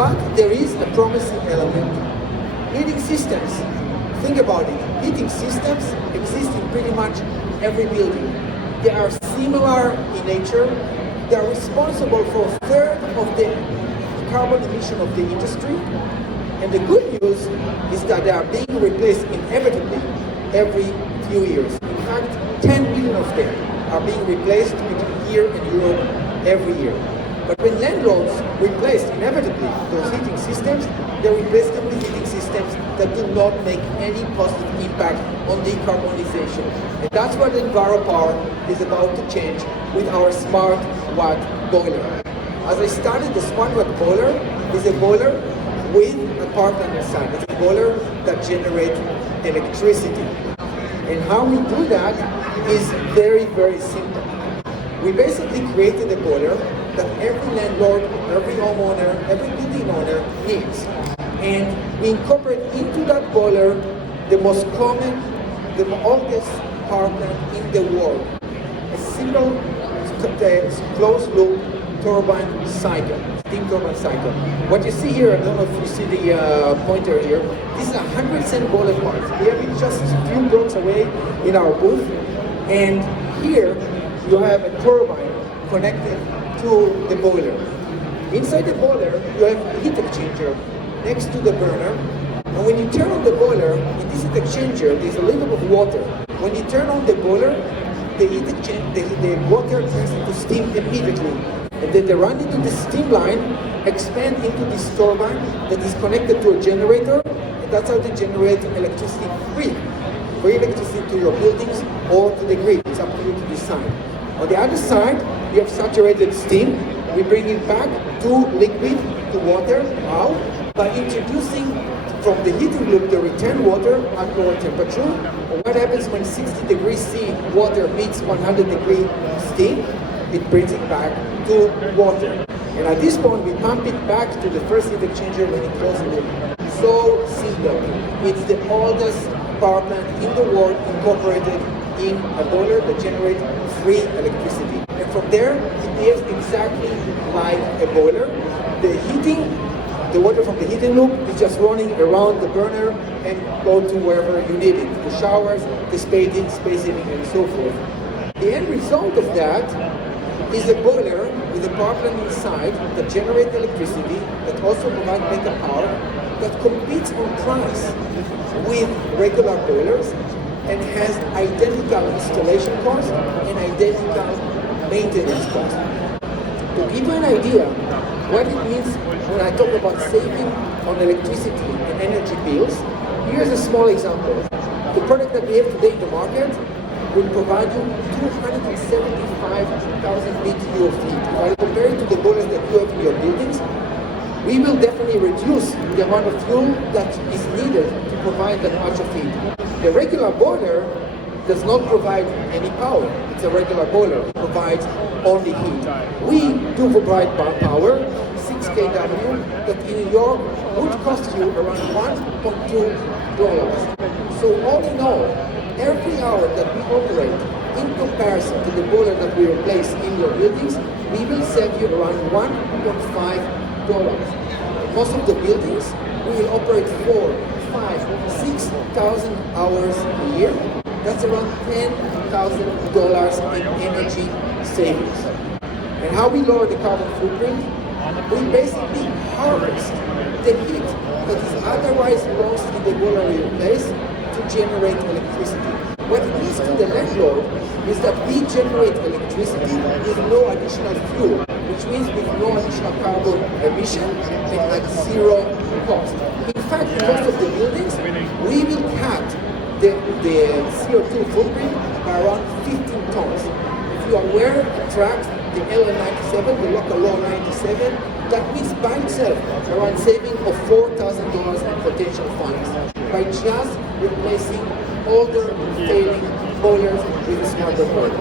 But there is a promising element. Heating systems. Think about it. Heating systems exist in pretty much every building. They are similar in nature. They are responsible for a third of the carbon emission of the industry. And the good news is that they are being replaced inevitably every few years. In fact, 10 million of them are being replaced between here and Europe every year. But when landlords replace inevitably those heating systems, they replace them with heating systems that do not make any positive impact on decarbonization. And that's what EnviroPower is about to change with our Smart Watt boiler. As I started, the Smart Watt boiler is a boiler with a power plant inside. It's a boiler that generates electricity. And how we do that is very, very simple. We basically created a boiler that every landlord, every homeowner, every building owner needs. And we incorporate into that boiler the most common, the oldest power plant in the world. A single closed-loop turbine cycle, steam turbine cycle. What you see here, I don't know if you see the pointer here, this is a 100-cent boiler part. We have it just a few blocks away in our booth. And here you have a turbine connected to the boiler. Inside the boiler, you have a heat exchanger next to the burner. And when you turn on the boiler, in this heat exchanger, there's a little bit of water. When you turn on the boiler, the water turns into steam immediately. And then they run into the steam line, expand into this turbine that is connected to a generator, and that's how they generate electricity free electricity to your buildings or to the grid. It's up to you to decide. On the other side, you have saturated steam. We bring it back to liquid, to water. How? By introducing from the heating loop the return water at lower temperature. And what happens when 60 degrees C water meets 100 degree steam? It brings it back to water. And at this point, we pump it back to the first heat exchanger when it closes the loop. So simple. It's the oldest power plant in the world incorporated in a boiler that generates free electricity. And from there, it behaves exactly like a boiler. The water from the heating loop is just running around the burner and go to wherever you need it. The showers, the space heating, and so forth. The end result of that is a boiler with a power plant inside that generates electricity, that also provides backup power, that competes on price with regular boilers and has identical installation cost and identical maintenance cost. To give you an idea what it means when I talk about saving on electricity and energy bills, here's a small example. The product that we have today in the market will provide you 275,000 BTU of heat. If I compare it to the boilers that you have in your buildings, we will definitely reduce the amount of fuel that is needed to provide that much of heat. The regular boiler does not provide any power. It's a regular boiler. It provides only heat. We do provide power, 6 kW, that in New York would cost you around $1.2. So all in all, every hour that we operate in comparison to the boiler that we replace in your buildings, we will save you around $1.5. Most of the buildings, we will operate 4, 5, 6,000 hours a year. That's around $10,000 in energy savings. And how we lower the carbon footprint? We basically harvest the heat that is otherwise lost in the boiler we replace to generate electricity. What it means to the landlord is that we generate electricity with no additional fuel, which means with no additional carbon emission and at zero cost. In fact, in most of the buildings, we will cut the CO2 footprint by around 15 tons. If you are aware, attract the LN97, the local law 97, that means by itself around saving of $4,000 in potential funds by just replacing older failing boilers with a smarter boiler.